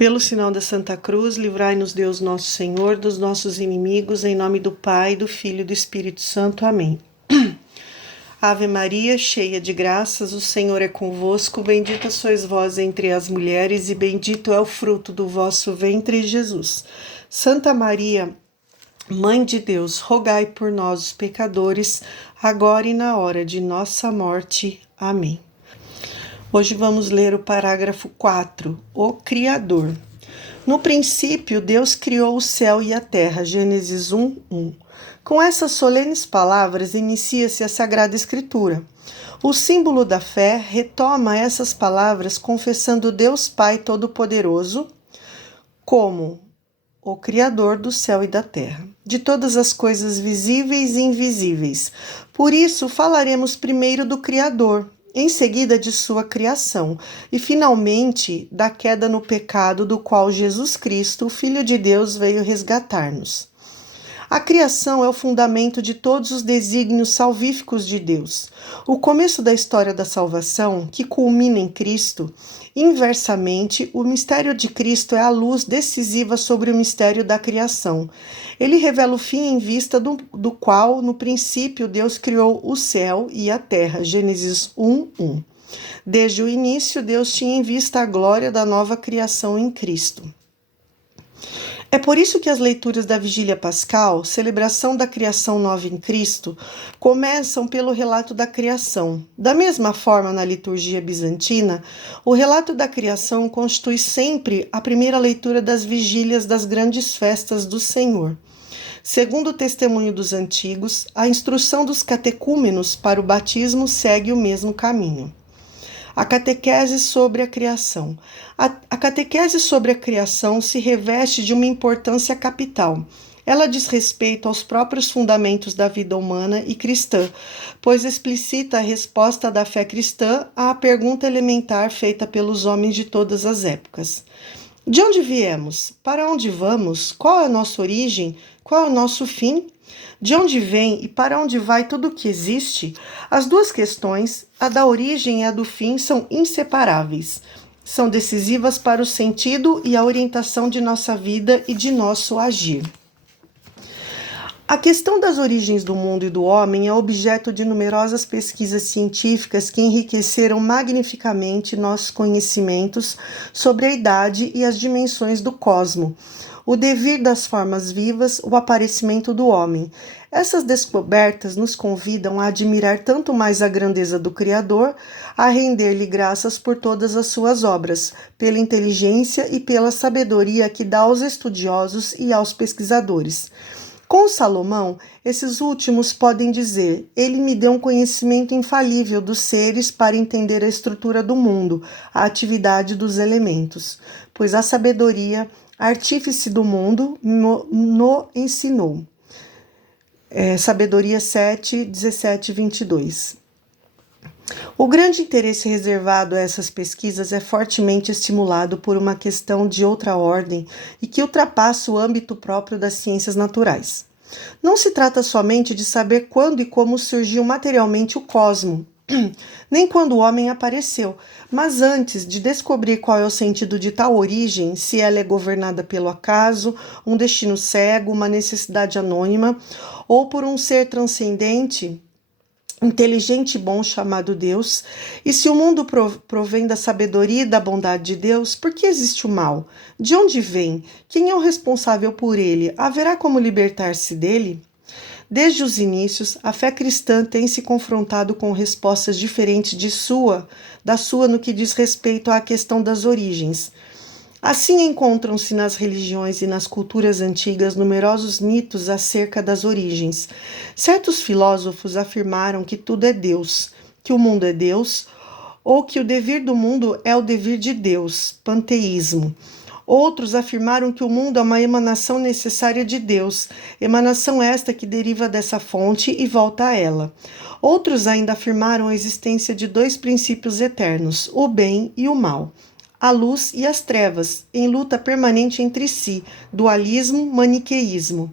Pelo sinal da Santa Cruz, livrai-nos Deus nosso Senhor dos nossos inimigos, em nome do Pai, do Filho e do Espírito Santo. Amém. Ave Maria, cheia de graças, o Senhor é convosco, bendita sois vós entre as mulheres e bendito é o fruto do vosso ventre, Jesus. Santa Maria, Mãe de Deus, rogai por nós, os pecadores, agora e na hora de nossa morte. Amém. Hoje vamos ler o parágrafo 4, o Criador. No princípio, Deus criou o céu e a terra, Gênesis 1:1. Com essas solenes palavras, inicia-se a Sagrada Escritura. O símbolo da fé retoma essas palavras confessando Deus Pai Todo-Poderoso como o Criador do céu e da terra, de todas as coisas visíveis e invisíveis. Por isso, falaremos primeiro do Criador, em seguida de sua criação, e finalmente da queda no pecado do qual Jesus Cristo, o Filho de Deus, veio resgatar-nos. A criação é o fundamento de todos os desígnios salvíficos de Deus. O começo da história da salvação, que culmina em Cristo, inversamente, o mistério de Cristo é a luz decisiva sobre o mistério da criação. Ele revela o fim em vista do qual, no princípio, Deus criou o céu e a terra. Gênesis 1:1. Desde o início, Deus tinha em vista a glória da nova criação em Cristo. É por isso que as leituras da Vigília Pascal, celebração da criação nova em Cristo, começam pelo relato da criação. Da mesma forma, na liturgia bizantina, o relato da criação constitui sempre a primeira leitura das vigílias das grandes festas do Senhor. Segundo o testemunho dos antigos, a instrução dos catecúmenos para o batismo segue o mesmo caminho. A catequese sobre a criação. A catequese sobre a criação se reveste de uma importância capital. Ela diz respeito aos próprios fundamentos da vida humana e cristã, pois explicita a resposta da fé cristã à pergunta elementar feita pelos homens de todas as épocas. De onde viemos? Para onde vamos? Qual é a nossa origem? Qual é o nosso fim? De onde vem e para onde vai tudo o que existe? As duas questões, a da origem e a do fim, são inseparáveis. São decisivas para o sentido e a orientação de nossa vida e de nosso agir. A questão das origens do mundo e do homem é objeto de numerosas pesquisas científicas que enriqueceram magnificamente nossos conhecimentos sobre a idade e as dimensões do cosmo, o devir das formas vivas, o aparecimento do homem. Essas descobertas nos convidam a admirar tanto mais a grandeza do Criador, a render-lhe graças por todas as suas obras, pela inteligência e pela sabedoria que dá aos estudiosos e aos pesquisadores. Com Salomão, esses últimos podem dizer: ele me deu um conhecimento infalível dos seres para entender a estrutura do mundo, a atividade dos elementos, pois a sabedoria, artífice do mundo, no ensinou. Sabedoria 7, 17 e 22. O grande interesse reservado a essas pesquisas é fortemente estimulado por uma questão de outra ordem e que ultrapassa o âmbito próprio das ciências naturais. Não se trata somente de saber quando e como surgiu materialmente o cosmo, nem quando o homem apareceu, mas antes de descobrir qual é o sentido de tal origem, se ela é governada pelo acaso, um destino cego, uma necessidade anônima, ou por um ser transcendente, inteligente e bom chamado Deus, e se o mundo provém da sabedoria e da bondade de Deus, por que existe o mal? De onde vem? Quem é o responsável por ele? Haverá como libertar-se dele? Desde os inícios, a fé cristã tem se confrontado com respostas diferentes da sua no que diz respeito à questão das origens. Assim encontram-se nas religiões e nas culturas antigas numerosos mitos acerca das origens. Certos filósofos afirmaram que tudo é Deus, que o mundo é Deus, ou que o devir do mundo é o devir de Deus, panteísmo. Outros afirmaram que o mundo é uma emanação necessária de Deus, emanação esta que deriva dessa fonte e volta a ela. Outros ainda afirmaram a existência de dois princípios eternos, o bem e o mal, a luz e as trevas, em luta permanente entre si, dualismo, maniqueísmo.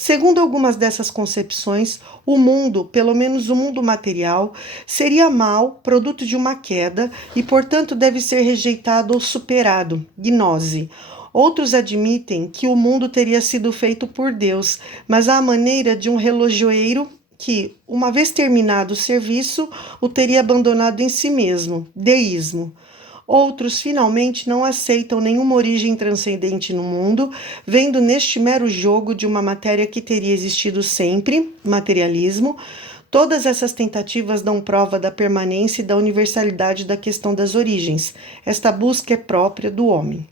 Segundo algumas dessas concepções, o mundo, pelo menos o mundo material, seria mal, produto de uma queda, e, portanto, deve ser rejeitado ou superado, gnose. Outros admitem que o mundo teria sido feito por Deus, mas à maneira de um relojoeiro que, uma vez terminado o serviço, o teria abandonado em si mesmo, deísmo. Outros, finalmente, não aceitam nenhuma origem transcendente no mundo, vendo neste mero jogo de uma matéria que teria existido sempre, materialismo. Todas essas tentativas dão prova da permanência e da universalidade da questão das origens. Esta busca é própria do homem.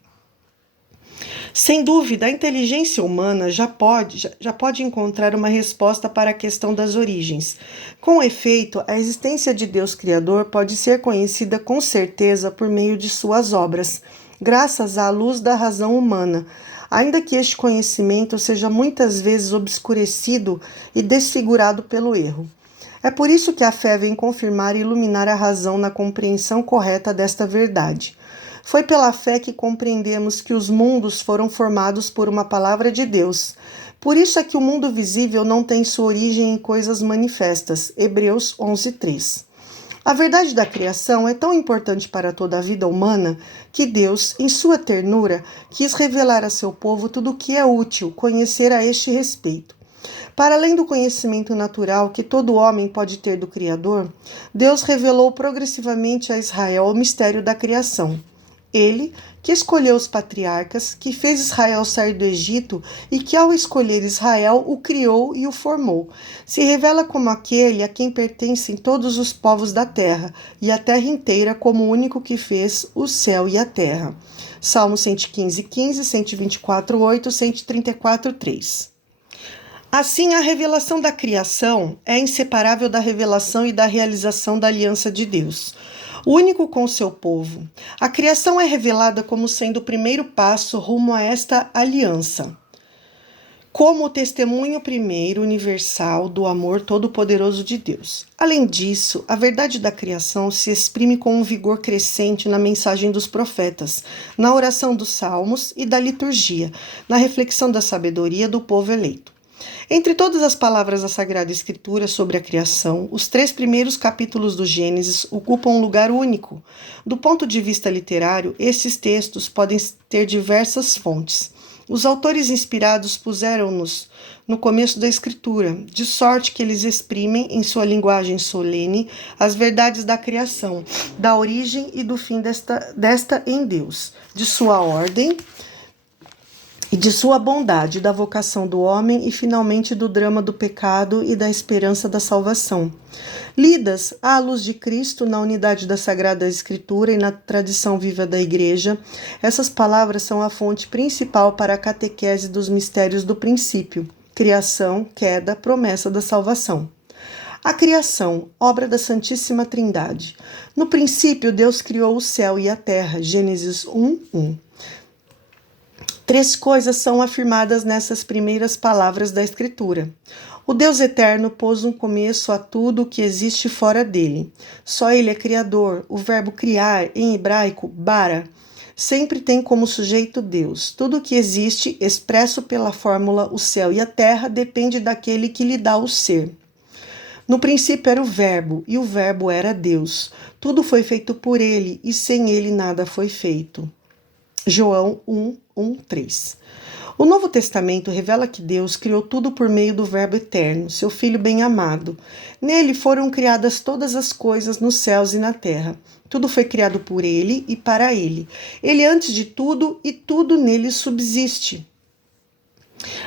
Sem dúvida, a inteligência humana já pode encontrar uma resposta para a questão das origens. Com efeito, a existência de Deus Criador pode ser conhecida com certeza por meio de suas obras, graças à luz da razão humana, ainda que este conhecimento seja muitas vezes obscurecido e desfigurado pelo erro. É por isso que a fé vem confirmar e iluminar a razão na compreensão correta desta verdade. Foi pela fé que compreendemos que os mundos foram formados por uma palavra de Deus. Por isso é que o mundo visível não tem sua origem em coisas manifestas. Hebreus 11:3. A verdade da criação é tão importante para toda a vida humana que Deus, em sua ternura, quis revelar a seu povo tudo o que é útil conhecer a este respeito. Para além do conhecimento natural que todo homem pode ter do Criador, Deus revelou progressivamente a Israel o mistério da criação. Ele, que escolheu os patriarcas, que fez Israel sair do Egito e que, ao escolher Israel, o criou e o formou, se revela como aquele a quem pertencem todos os povos da terra e a terra inteira como o único que fez o céu e a terra. Salmo 115:15, 124:8, 134:3. Assim, a revelação da criação é inseparável da revelação e da realização da aliança de Deus, único com o seu povo. A criação é revelada como sendo o primeiro passo rumo a esta aliança, como o testemunho primeiro universal do amor todo-poderoso de Deus. Além disso, a verdade da criação se exprime com um vigor crescente na mensagem dos profetas, na oração dos salmos e da liturgia, na reflexão da sabedoria do povo eleito. Entre todas as palavras da Sagrada Escritura sobre a criação, os 3 primeiros capítulos do Gênesis ocupam um lugar único. Do ponto de vista literário, esses textos podem ter diversas fontes. Os autores inspirados puseram-nos no começo da Escritura, de sorte que eles exprimem, em sua linguagem solene, as verdades da criação, da origem e do fim desta em Deus, de sua ordem e de sua bondade, da vocação do homem e, finalmente, do drama do pecado e da esperança da salvação. Lidas à luz de Cristo, na unidade da Sagrada Escritura e na tradição viva da Igreja, essas palavras são a fonte principal para a catequese dos mistérios do princípio: criação, queda, promessa da salvação. A criação, obra da Santíssima Trindade. No princípio, Deus criou o céu e a terra. Gênesis 1:1. 3 coisas são afirmadas nessas primeiras palavras da Escritura. O Deus eterno pôs um começo a tudo o que existe fora dele. Só ele é criador. O verbo criar, em hebraico, bara, sempre tem como sujeito Deus. Tudo o que existe, expresso pela fórmula o céu e a terra, depende daquele que lhe dá o ser. No princípio era o verbo, e o verbo era Deus. Tudo foi feito por ele, e sem ele nada foi feito. João 1:3. O Novo Testamento revela que Deus criou tudo por meio do Verbo eterno, seu Filho bem-amado. Nele foram criadas todas as coisas nos céus e na terra. Tudo foi criado por ele e para ele. Ele é antes de tudo e tudo nele subsiste.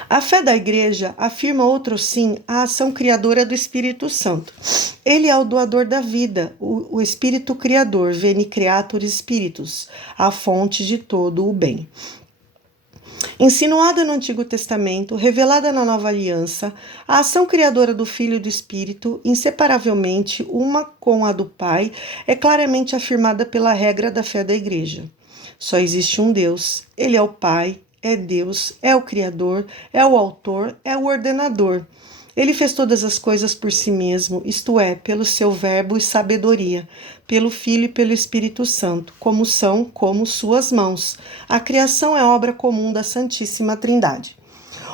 A fé da Igreja afirma outrossim a ação criadora do Espírito Santo. Ele é o doador da vida, o Espírito Criador, Veni Creator Spiritus, a fonte de todo o bem. Insinuada no Antigo Testamento, revelada na Nova Aliança, a ação criadora do Filho e do Espírito, inseparavelmente uma com a do Pai, é claramente afirmada pela regra da fé da Igreja. Só existe um Deus, ele é o Pai, é Deus, é o Criador, é o Autor, é o Ordenador. Ele fez todas as coisas por si mesmo, isto é, pelo seu verbo e sabedoria, pelo Filho e pelo Espírito Santo, como suas mãos. A criação é obra comum da Santíssima Trindade.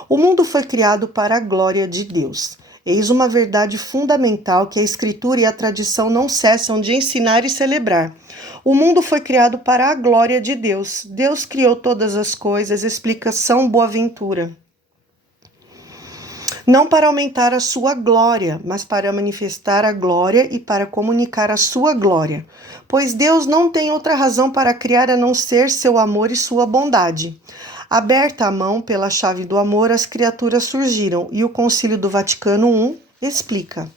O mundo foi criado para a glória de Deus. Eis uma verdade fundamental que a Escritura e a tradição não cessam de ensinar e celebrar. O mundo foi criado para a glória de Deus. Deus criou todas as coisas, explica São Boaventura. Não para aumentar a sua glória, mas para manifestar a glória e para comunicar a sua glória. Pois Deus não tem outra razão para criar a não ser seu amor e sua bondade. Aberta a mão pela chave do amor, as criaturas surgiram, e o Concílio do Vaticano I explica.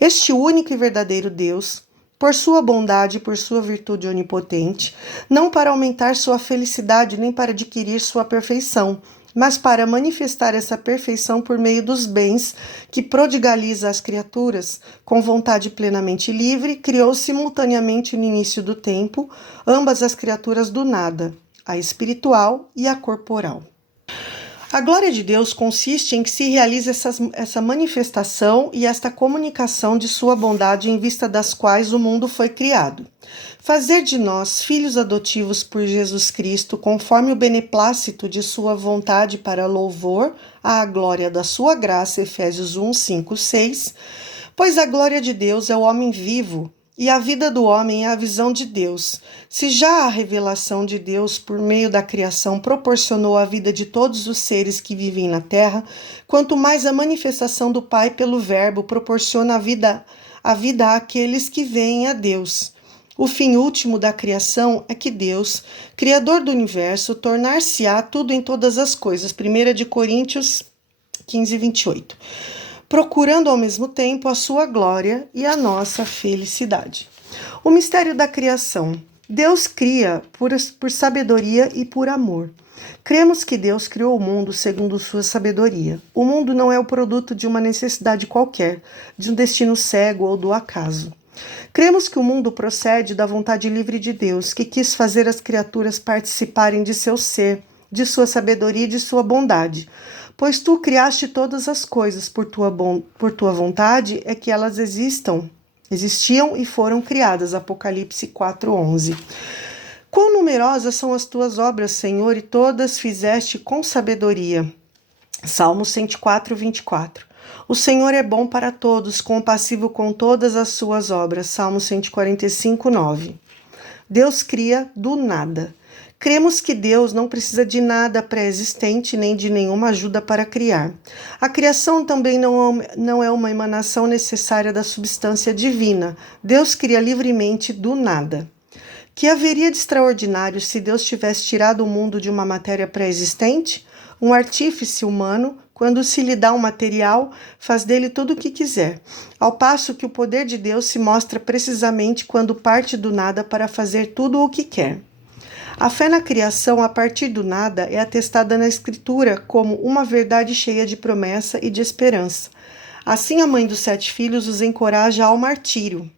Este único e verdadeiro Deus, por sua bondade e por sua virtude onipotente, não para aumentar sua felicidade nem para adquirir sua perfeição, mas para manifestar essa perfeição por meio dos bens que prodigaliza às criaturas, com vontade plenamente livre, criou simultaneamente no início do tempo ambas as criaturas do nada, a espiritual e a corporal. A glória de Deus consiste em que se realize essa manifestação e esta comunicação de sua bondade em vista das quais o mundo foi criado. Fazer de nós filhos adotivos por Jesus Cristo, conforme o beneplácito de sua vontade para louvor à glória da sua graça, Efésios 1, 5, 6, pois a glória de Deus é o homem vivo, e a vida do homem é a visão de Deus. Se já a revelação de Deus por meio da criação proporcionou a vida de todos os seres que vivem na terra, quanto mais a manifestação do Pai pelo Verbo proporciona a vida àqueles que veem a Deus. O fim último da criação é que Deus, Criador do universo, tornar-se-á tudo em todas as coisas. 1 Coríntios 15, 28. Procurando ao mesmo tempo a sua glória e a nossa felicidade. O mistério da criação. Deus cria por sabedoria e por amor. Cremos que Deus criou o mundo segundo sua sabedoria. O mundo não é o produto de uma necessidade qualquer, de um destino cego ou do acaso. Cremos que o mundo procede da vontade livre de Deus, que quis fazer as criaturas participarem de seu ser, de sua sabedoria e de sua bondade. Pois tu criaste todas as coisas por tua vontade, é que elas existiam e foram criadas. Apocalipse 4:11. Quão numerosas são as tuas obras, Senhor, e todas fizeste com sabedoria. Salmo 104, 24. O Senhor é bom para todos, compassivo com todas as suas obras. Salmo 145, 9. Deus cria do nada. Cremos que Deus não precisa de nada pré-existente nem de nenhuma ajuda para criar. A criação também não é uma emanação necessária da substância divina. Deus cria livremente do nada. Que haveria de extraordinário se Deus tivesse tirado o mundo de uma matéria pré-existente? Um artífice humano, quando se lhe dá um material, faz dele tudo o que quiser, ao passo que o poder de Deus se mostra precisamente quando parte do nada para fazer tudo o que quer. A fé na criação a partir do nada é atestada na Escritura como uma verdade cheia de promessa e de esperança. Assim a mãe dos 7 filhos os encoraja ao martírio.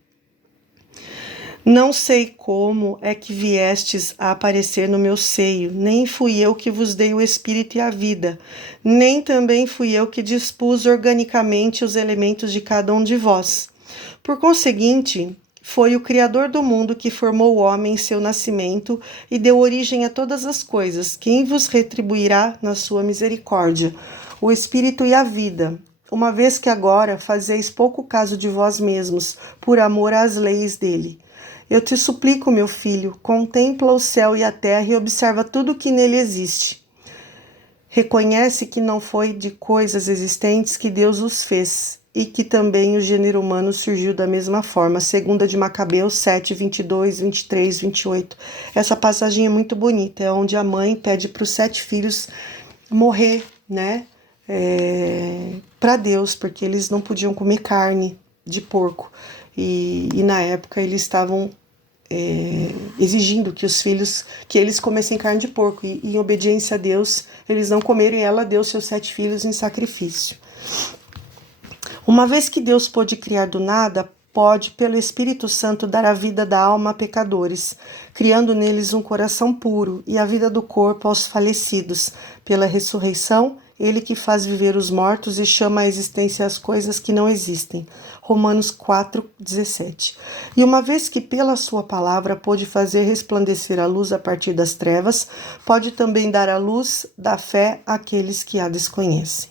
Não sei como é que viestes a aparecer no meu seio, nem fui eu que vos dei o espírito e a vida, nem também fui eu que dispus organicamente os elementos de cada um de vós. Por conseguinte, foi o Criador do mundo que formou o homem em seu nascimento e deu origem a todas as coisas, quem vos retribuirá na sua misericórdia, o Espírito e a vida, uma vez que agora fazeis pouco caso de vós mesmos, por amor às leis dele. Eu te suplico, meu filho, contempla o céu e a terra e observa tudo o que nele existe. Reconhece que não foi de coisas existentes que Deus os fez, e que também o gênero humano surgiu da mesma forma. 2 de Macabeus 7, 22, 23, 28. Essa passagem é muito bonita, é onde a mãe pede para os 7 filhos morrer, né? Para Deus, porque eles não podiam comer carne de porco. E na época eles estavam exigindo que os filhos, que eles comessem carne de porco. E em obediência a Deus, eles não comeram e ela deu seus 7 filhos em sacrifício. Uma vez que Deus pôde criar do nada, pode, pelo Espírito Santo, dar a vida da alma a pecadores, criando neles um coração puro e a vida do corpo aos falecidos, pela ressurreição Ele que faz viver os mortos e chama à existência as coisas que não existem. Romanos 4:17. E uma vez que pela sua palavra pôde fazer resplandecer a luz a partir das trevas, pode também dar a luz da fé àqueles que a desconhecem.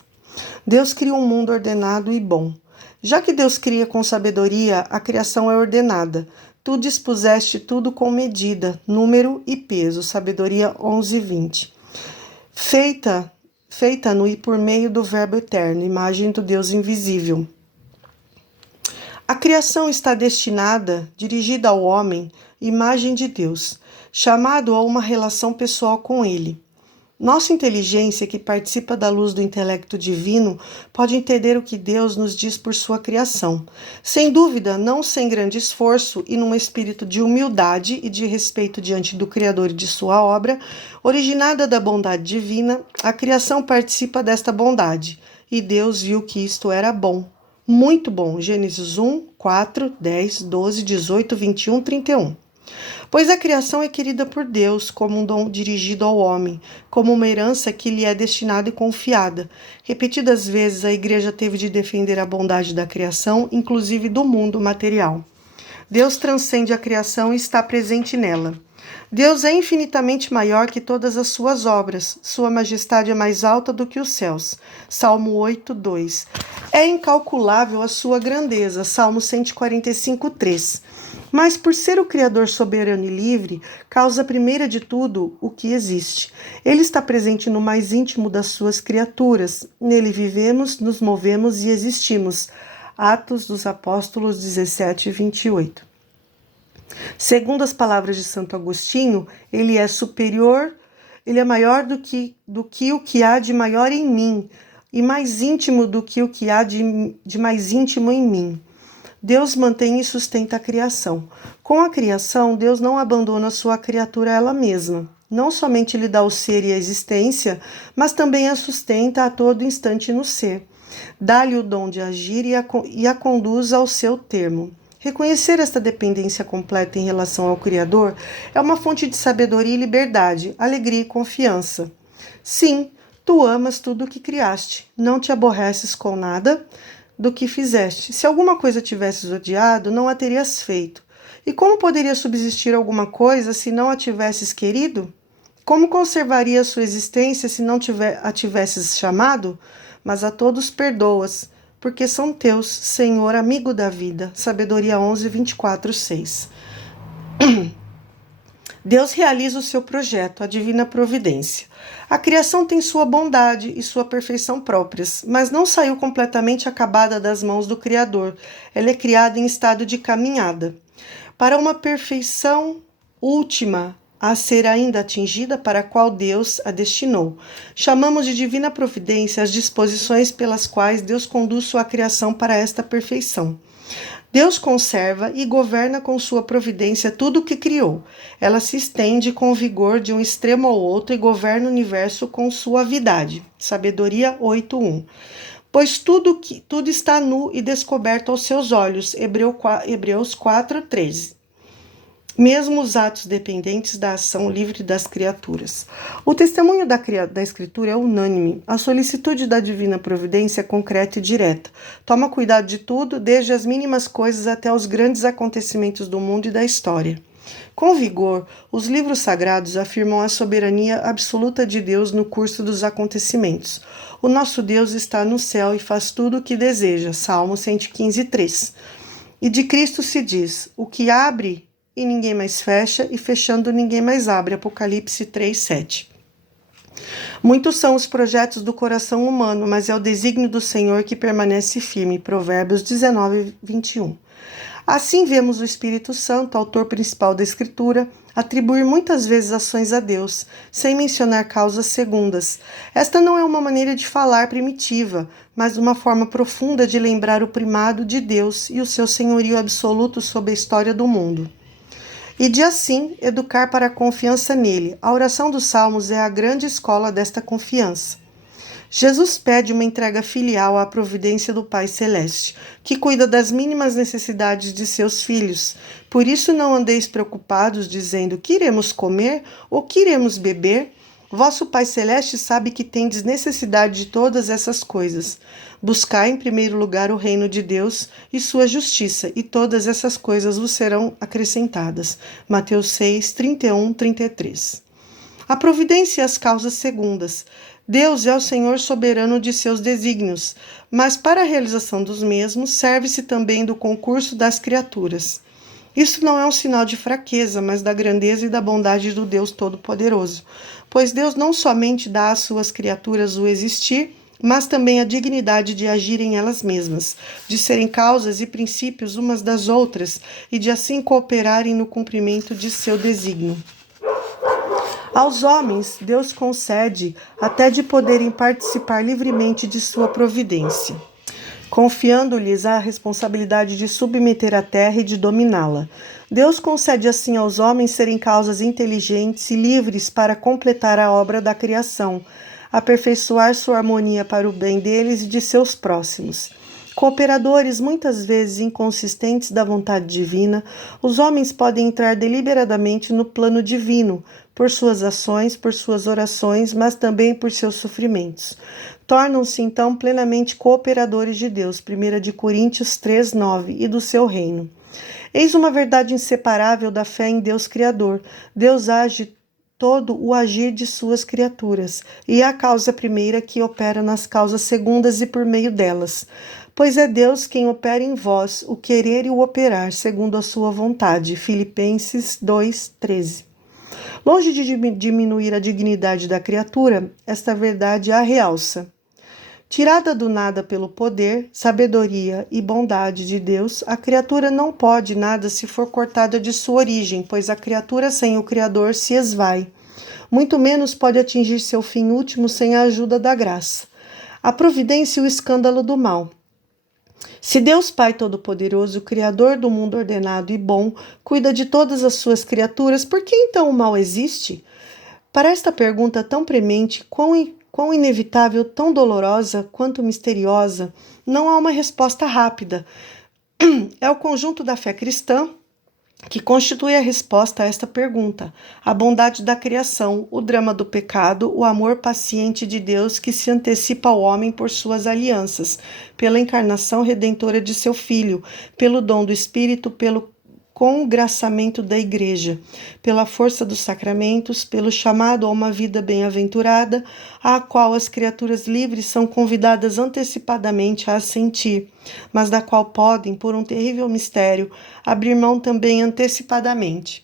Deus cria um mundo ordenado e bom. Já que Deus cria com sabedoria, a criação é ordenada. Tu dispuseste tudo com medida, número e peso. Sabedoria 11:20. Feita-no e por meio do Verbo eterno, imagem do Deus invisível. A criação está destinada, dirigida ao homem, imagem de Deus, chamado a uma relação pessoal com ele. Nossa inteligência, que participa da luz do intelecto divino, pode entender o que Deus nos diz por sua criação. Sem dúvida, não sem grande esforço e num espírito de humildade e de respeito diante do Criador e de sua obra, originada da bondade divina, a criação participa desta bondade. E Deus viu que isto era bom. Muito bom. Gênesis 1, 4, 10, 12, 18, 21, 31. Pois a criação é querida por Deus como um dom dirigido ao homem, como uma herança que lhe é destinada e confiada. Repetidas vezes a Igreja teve de defender a bondade da criação, inclusive do mundo material. Deus transcende a criação e está presente nela. Deus é infinitamente maior que todas as suas obras. Sua majestade é mais alta do que os céus. Salmo 8, 2. É incalculável a sua grandeza. Salmo 145, 3. Mas por ser o Criador soberano e livre, causa primeira de tudo o que existe. Ele está presente no mais íntimo das suas criaturas. Nele vivemos, nos movemos e existimos. Atos dos Apóstolos 17, 28. Segundo as palavras de Santo Agostinho, ele é superior, ele é maior do que o que há de maior em mim, e mais íntimo do que o que há de mais íntimo em mim. Deus mantém e sustenta a criação. Com a criação, Deus não abandona a sua criatura a ela mesma. Não somente lhe dá o ser e a existência, mas também a sustenta a todo instante no ser. Dá-lhe o dom de agir e a conduz ao seu termo. Reconhecer esta dependência completa em relação ao Criador é uma fonte de sabedoria e liberdade, alegria e confiança. Sim, tu amas tudo o que criaste, não te aborreces com nada do que fizeste. Se alguma coisa tivesses odiado, não a terias feito. E como poderia subsistir alguma coisa se não a tivesses querido? Como conservaria a sua existência se não a tivesses chamado? Mas a todos perdoas, porque são teus, Senhor, amigo da vida. Sabedoria 11, 24, 6. Deus realiza o seu projeto, a divina providência. A criação tem sua bondade e sua perfeição próprias, mas não saiu completamente acabada das mãos do Criador. Ela é criada em estado de caminhada. Para uma perfeição última a ser ainda atingida, para a qual Deus a destinou. Chamamos de divina providência as disposições pelas quais Deus conduz sua criação para esta perfeição. Deus conserva e governa com sua providência tudo o que criou. Ela se estende com vigor de um extremo ao outro e governa o universo com suavidade. Sabedoria 8.1. Pois tudo está nu e descoberto aos seus olhos. Hebreus 4.13. Mesmo os atos dependentes da ação livre das criaturas. O testemunho da Escritura é unânime. A solicitude da divina providência é concreta e direta. Toma cuidado de tudo, desde as mínimas coisas até os grandes acontecimentos do mundo e da história. Com vigor, os livros sagrados afirmam a soberania absoluta de Deus no curso dos acontecimentos. O nosso Deus está no céu e faz tudo o que deseja. Salmo 115, 3. E de Cristo se diz, o que abre e ninguém mais fecha, e fechando ninguém mais abre. Apocalipse 3, 7. Muitos são os projetos do coração humano, mas é o desígnio do Senhor que permanece firme. Provérbios 19, 21. Assim vemos o Espírito Santo, autor principal da Escritura, atribuir muitas vezes ações a Deus, sem mencionar causas segundas. Esta não é uma maneira de falar primitiva, mas uma forma profunda de lembrar o primado de Deus e o seu senhorio absoluto sobre a história do mundo. E de assim educar para a confiança nele. A oração dos Salmos é a grande escola desta confiança. Jesus pede uma entrega filial à providência do Pai Celeste, que cuida das mínimas necessidades de seus filhos. Por isso não andeis preocupados, dizendo, que iremos comer ou que iremos beber, Vosso Pai Celeste sabe que tendes necessidade de todas essas coisas. Buscai em primeiro lugar o reino de Deus e sua justiça, e todas essas coisas vos serão acrescentadas. Mateus 6, 31, 33. A providência e as causas segundas. Deus é o Senhor soberano de seus desígnios, mas para a realização dos mesmos serve-se também do concurso das criaturas. Isso não é um sinal de fraqueza, mas da grandeza e da bondade do Deus Todo-Poderoso, pois Deus não somente dá às suas criaturas o existir, mas também a dignidade de agirem elas mesmas, de serem causas e princípios umas das outras e de assim cooperarem no cumprimento de seu desígnio. Aos homens, Deus concede até de poderem participar livremente de sua providência, confiando-lhes a responsabilidade de submeter a terra e de dominá-la. Deus concede assim aos homens serem causas inteligentes e livres para completar a obra da criação, aperfeiçoar sua harmonia para o bem deles e de seus próximos. Cooperadores muitas vezes inconsistentes da vontade divina, os homens podem entrar deliberadamente no plano divino, por suas ações, por suas orações, mas também por seus sofrimentos. Tornam-se então plenamente cooperadores de Deus, 1 Coríntios 3, 9, e do seu reino. Eis uma verdade inseparável da fé em Deus Criador. Deus age todo o agir de suas criaturas, e é a causa primeira que opera nas causas segundas e por meio delas. Pois é Deus quem opera em vós o querer e o operar, segundo a sua vontade. Filipenses 2, 13. Longe de diminuir a dignidade da criatura, esta verdade a realça. Tirada do nada pelo poder, sabedoria e bondade de Deus, a criatura não pode nada se for cortada de sua origem, pois a criatura sem o Criador se esvai. Muito menos pode atingir seu fim último sem a ajuda da graça. A providência e o escândalo do mal. Se Deus Pai Todo-Poderoso, Criador do mundo ordenado e bom, cuida de todas as suas criaturas, por que então o mal existe? Para esta pergunta tão premente, quão inevitável, tão dolorosa quanto misteriosa, não há uma resposta rápida. É o conjunto da fé cristã que constitui a resposta a esta pergunta, a bondade da criação, o drama do pecado, o amor paciente de Deus que se antecipa ao homem por suas alianças, pela encarnação redentora de seu Filho, pelo dom do Espírito, pelo congraçamento da Igreja, pela força dos sacramentos, pelo chamado a uma vida bem-aventurada, à qual as criaturas livres são convidadas antecipadamente a assentir, mas da qual podem, por um terrível mistério, abrir mão também antecipadamente.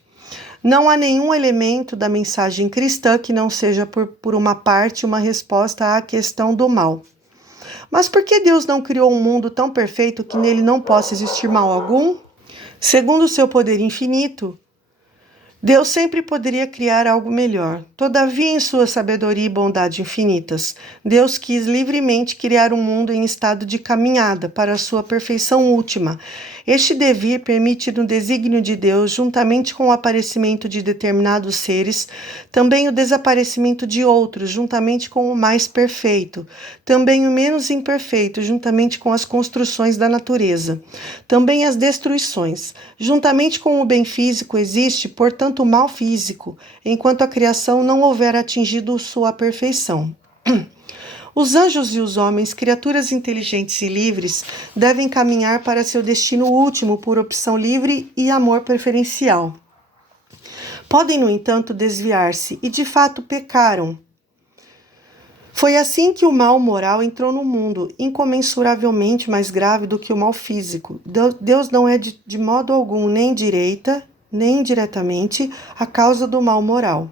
Não há nenhum elemento da mensagem cristã que não seja, por uma parte, uma resposta à questão do mal. Mas por que Deus não criou um mundo tão perfeito que nele não possa existir mal algum? Segundo o seu poder infinito, Deus sempre poderia criar algo melhor. Todavia, em sua sabedoria e bondade infinitas, Deus quis livremente criar um mundo em estado de caminhada para a sua perfeição última. Este devir permite no desígnio de Deus, juntamente com o aparecimento de determinados seres, também o desaparecimento de outros, juntamente com o mais perfeito, também o menos imperfeito, juntamente com as construções da natureza, também as destruições. Juntamente com o bem físico existe, portanto, o mal físico, enquanto a criação não houver atingido sua perfeição. Os anjos e os homens, criaturas inteligentes e livres, devem caminhar para seu destino último por opção livre e amor preferencial. Podem, no entanto, desviar-se e, de fato, pecaram. Foi assim que o mal moral entrou no mundo, incomensuravelmente mais grave do que o mal físico. Deus não é de modo algum nem direita, nem indiretamente a causa do mal moral.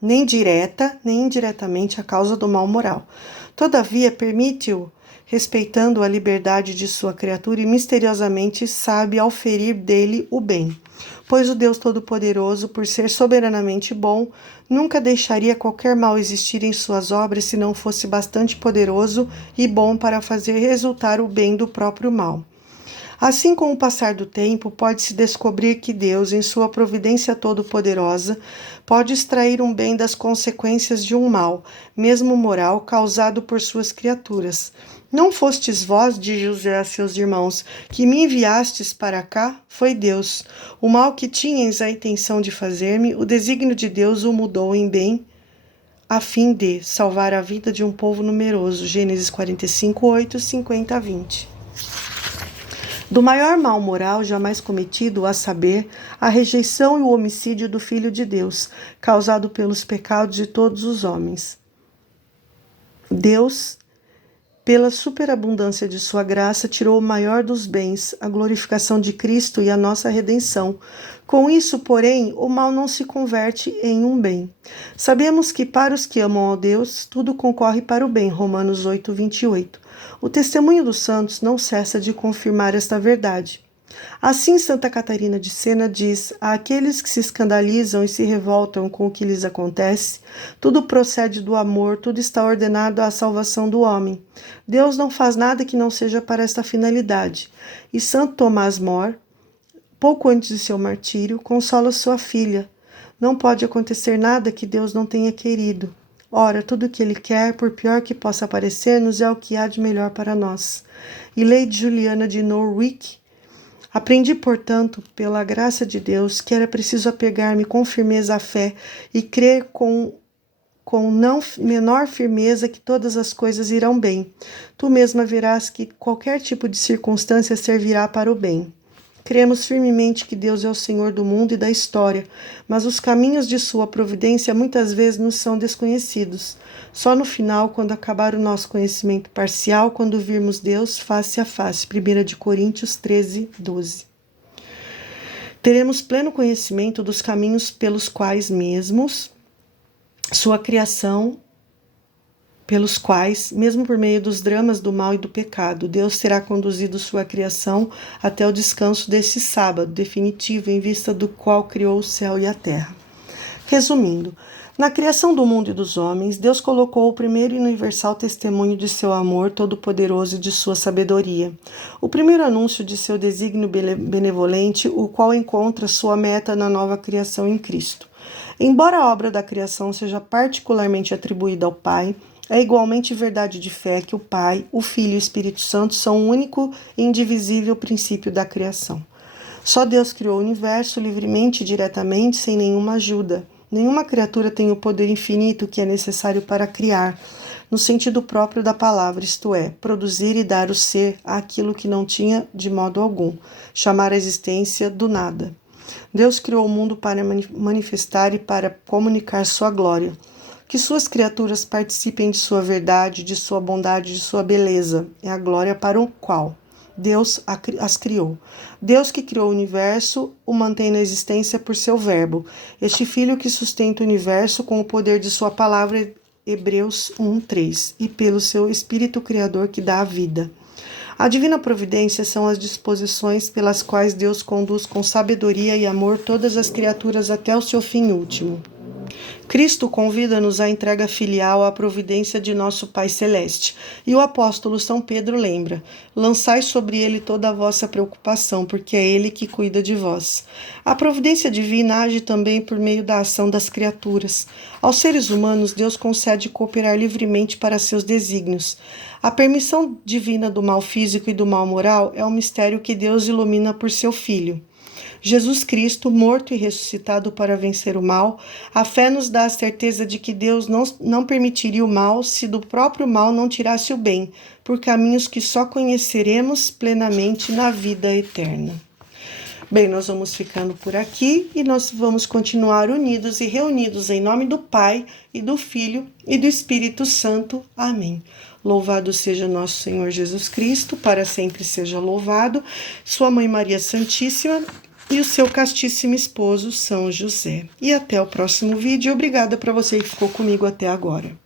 Nem direta, nem indiretamente a causa do mal moral. Todavia, permite-o, respeitando a liberdade de sua criatura e misteriosamente sabe auferir dele o bem. Pois o Deus Todo-Poderoso, por ser soberanamente bom, nunca deixaria qualquer mal existir em suas obras se não fosse bastante poderoso e bom para fazer resultar o bem do próprio mal. Assim, com o passar do tempo, pode-se descobrir que Deus, em sua providência todo-poderosa, pode extrair um bem das consequências de um mal, mesmo moral, causado por suas criaturas. Não fostes vós, diz José a seus irmãos, que me enviastes para cá? Foi Deus. O mal que tinhas a intenção de fazer-me, o desígnio de Deus o mudou em bem, a fim de salvar a vida de um povo numeroso. Gênesis 45, 8, 50 a 20. Do maior mal moral jamais cometido, a saber, a rejeição e o homicídio do Filho de Deus, causado pelos pecados de todos os homens. Deus, pela superabundância de sua graça, tirou o maior dos bens, a glorificação de Cristo e a nossa redenção. Com isso, porém, o mal não se converte em um bem. Sabemos que para os que amam a Deus, tudo concorre para o bem. Romanos 8, 28. O testemunho dos santos não cessa de confirmar esta verdade. Assim, Santa Catarina de Sena diz: àqueles que se escandalizam e se revoltam com o que lhes acontece, tudo procede do amor, tudo está ordenado à salvação do homem. Deus não faz nada que não seja para esta finalidade. E Santo Tomás More, pouco antes de seu martírio, consola sua filha: não pode acontecer nada que Deus não tenha querido. Ora, tudo o que Ele quer, por pior que possa parecer-nos, é o que há de melhor para nós. E Lady Juliana de Norwich: aprendi, portanto, pela graça de Deus, que era preciso apegar-me com firmeza à fé e crer com não menor firmeza que todas as coisas irão bem. Tu mesma verás que qualquer tipo de circunstância servirá para o bem. Cremos firmemente que Deus é o Senhor do mundo e da história, mas os caminhos de sua providência muitas vezes nos são desconhecidos. Só no final, quando acabar o nosso conhecimento parcial, quando virmos Deus face a face. 1 Coríntios 13, 12. Teremos pleno conhecimento dos caminhos pelos quais mesmos sua criação, pelos quais, mesmo por meio dos dramas do mal e do pecado, Deus terá conduzido sua criação até o descanso desse sábado definitivo, em vista do qual criou o céu e a terra. Resumindo, na criação do mundo e dos homens, Deus colocou o primeiro e universal testemunho de seu amor todo-poderoso e de sua sabedoria. O primeiro anúncio de seu desígnio benevolente, o qual encontra sua meta na nova criação em Cristo. Embora a obra da criação seja particularmente atribuída ao Pai, é igualmente verdade de fé que o Pai, o Filho e o Espírito Santo são o único e indivisível princípio da criação. Só Deus criou o universo livremente e diretamente, sem nenhuma ajuda. Nenhuma criatura tem o poder infinito que é necessário para criar, no sentido próprio da palavra, isto é, produzir e dar o ser àquilo que não tinha de modo algum, chamar a existência do nada. Deus criou o mundo para manifestar e para comunicar sua glória. Que suas criaturas participem de sua verdade, de sua bondade, de sua beleza. É a glória para o qual Deus as criou. Deus que criou o universo o mantém na existência por seu verbo. Este Filho que sustenta o universo com o poder de sua palavra, Hebreus 1:3, e pelo seu Espírito Criador que dá a vida. A divina providência são as disposições pelas quais Deus conduz com sabedoria e amor todas as criaturas até o seu fim último. Cristo convida-nos à entrega filial à providência de nosso Pai Celeste. E o apóstolo São Pedro lembra: lançai sobre ele toda a vossa preocupação, porque é ele que cuida de vós. A providência divina age também por meio da ação das criaturas. Aos seres humanos, Deus concede cooperar livremente para seus desígnios. A permissão divina do mal físico e do mal moral é um mistério que Deus ilumina por seu Filho. Jesus Cristo, morto e ressuscitado para vencer o mal, a fé nos dá a certeza de que Deus não permitiria o mal se do próprio mal não tirasse o bem, por caminhos que só conheceremos plenamente na vida eterna. Bem, nós vamos ficando por aqui e nós vamos continuar unidos e reunidos em nome do Pai e do Filho e do Espírito Santo. Amém. Louvado seja nosso Senhor Jesus Cristo, para sempre seja louvado, sua Mãe Maria Santíssima e o seu castíssimo esposo São José. E até o próximo vídeo. Obrigada para você que ficou comigo até agora.